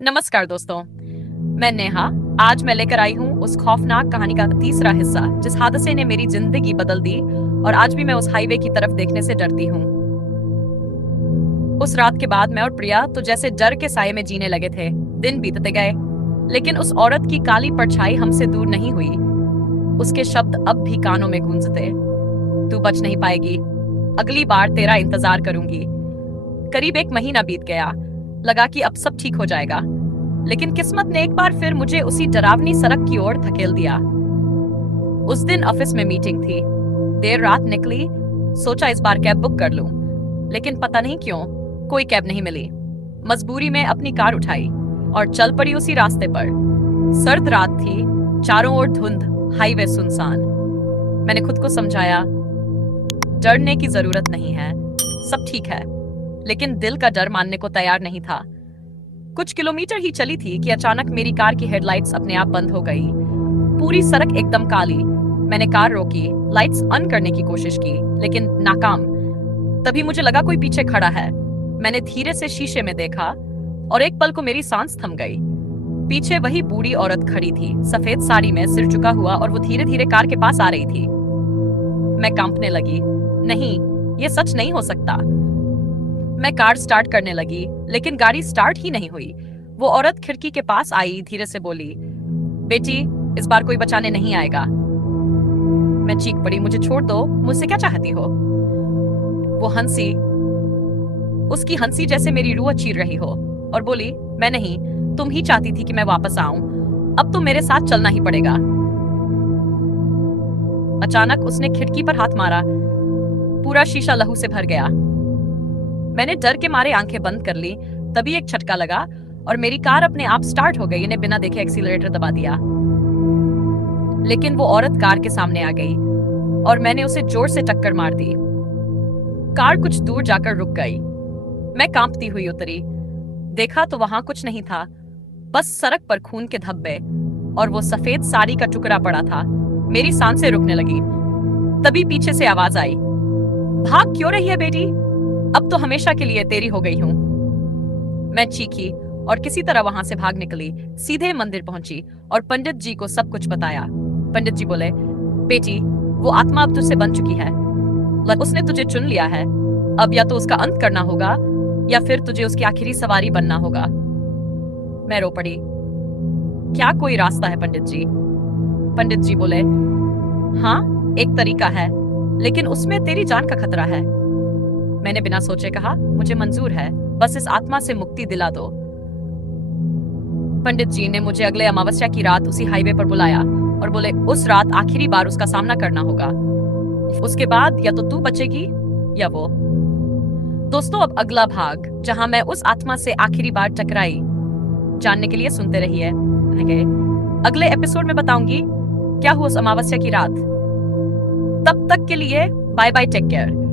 नमस्कार दोस्तों, मैं नेहा। आज मैं लेकर आई हूँ उस खौफनाक कहानी का तीसरा हिस्सा जिस हादसे ने मेरी जिंदगी बदल दी और आज भी मैं उस हाईवे की तरफ देखने से डरती हूँ। उस रात के बाद मैं और प्रिया तो जैसे डर के साये में जीने लगे थे। दिन बीतते गए, लेकिन उस औरत की काली परछाई हमसे दूर नहीं हुई। उसके शब्द अब भी कानों में गूंजते। तू बच नहीं पाएगी, अगली बार तेरा इंतजार करूंगी। करीब एक महीना बीत गया। लगा कि अब सब ठीक हो जाएगा, लेकिन किस्मत ने एक बार फिर मुझे उसी डरावनी सड़क की ओर धकेल दिया। उस दिन ऑफिस में मीटिंग थी। देर रात निकली, सोचा इस बार कैब बुक कर लूं, लेकिन पता नहीं क्यों कोई कैब नहीं मिली। मजबूरी में अपनी कार उठाई और चल पड़ी उसी रास्ते पर। सर्द रात थी, चारों ओर धुंध, हाईवे सुनसान। मैंने खुद को समझाया, डरने की जरूरत नहीं है, सब ठीक है। लेकिन दिल का डर मानने को तैयार नहीं था। कुछ किलोमीटर ही चली थी कि अचानक मेरी कार की हेडलाइट्स अपने आप बंद हो गई। पूरी सड़क एकदम काली। मैंने कार रोकी, लाइट्स ऑन करने की कोशिश की, लेकिन नाकाम। तभी मुझे लगा कोई पीछे खड़ा है। मैंने धीरे से शीशे में देखा और एक पल को मेरी सांस थम गई। पीछे वही बूढ़ी औरत खड़ी थी, सफेद साड़ी में, सिर झुका हुआ, और वो धीरे धीरे कार के पास आ रही थी। मैं कांपने लगी। नहीं, ये सच नहीं हो सकता। मैं कार स्टार्ट करने लगी, लेकिन गाड़ी स्टार्ट ही नहीं हुई। वो औरत खिड़की के पास आई, धीरे से बोली, बेटी, इस बार कोई बचाने नहीं आएगा। मैं चीख पड़ी, मुझे छोड़ दो, मुझसे क्या चाहती हो? वो हंसी, उसकी हंसी जैसे मेरी रूह चीर रही हो, और बोली, मैं नहीं, तुम ही चाहती थी कि मैं वापस आऊं। अब तो मेरे साथ चलना ही पड़ेगा। अचानक उसने खिड़की पर हाथ मारा। पूरा शीशा लहू से भर गया। मैंने डर के मारे आंखें बंद कर ली। तभी एक झटका लगा और मेरी कार अपने आप स्टार्ट हो गई। इन्हें बिना देखे एक्सीलरेटर दबा दिया, लेकिन वो औरत कार के सामने आ गई और मैंने उसे जोर से टक्कर मार दी। कार कुछ दूर जाकर रुक गई। मैं कांपती हुई उतरी। देखा तो वहां कुछ नहीं था, बस सड़क पर खून के धब्बे और वो सफेद साड़ी का टुकड़ा पड़ा था। मेरी सांसें रुकने लगी। तभी पीछे से आवाज आई, भाग क्यों रही है बेटी? अब तो हमेशा के लिए तेरी हो गई हूं। मैं चीखी और किसी तरह वहां से भाग निकली। सीधे मंदिर पहुंची और पंडित जी को सब कुछ बताया। पंडित जी बोले, बेटी, वो आत्मा अब तुझसे बन चुकी है। उसने तुझे चुन लिया है। अब या तो उसका अंत करना होगा या फिर तुझे उसकी आखिरी सवारी बनना होगा। मैं रो पड़ी। क्या कोई रास्ता है पंडित जी? पंडित जी बोले, हाँ, एक तरीका है, लेकिन उसमें तेरी जान का खतरा है। मैंने बिना सोचे कहा, मुझे मंजूर है, बस इस आत्मा से मुक्ति दिला दो। पंडित जी ने मुझे अगले अमावस्या की रात उसी हाईवे पर बुलाया और बोले, उस रात आखिरी बार उसका सामना करना होगा। उसके बाद या तो तू बचेगी या वो। दोस्तों, अब अगला भाग, जहां मैं उस आत्मा से आखिरी बार टकराई, जानने के लिए सुनते रहिए। अगले एपिसोड में बताऊंगी क्या हुआ उस अमावस्या की रात। तब तक के लिए बाय बाय, टेक केयर।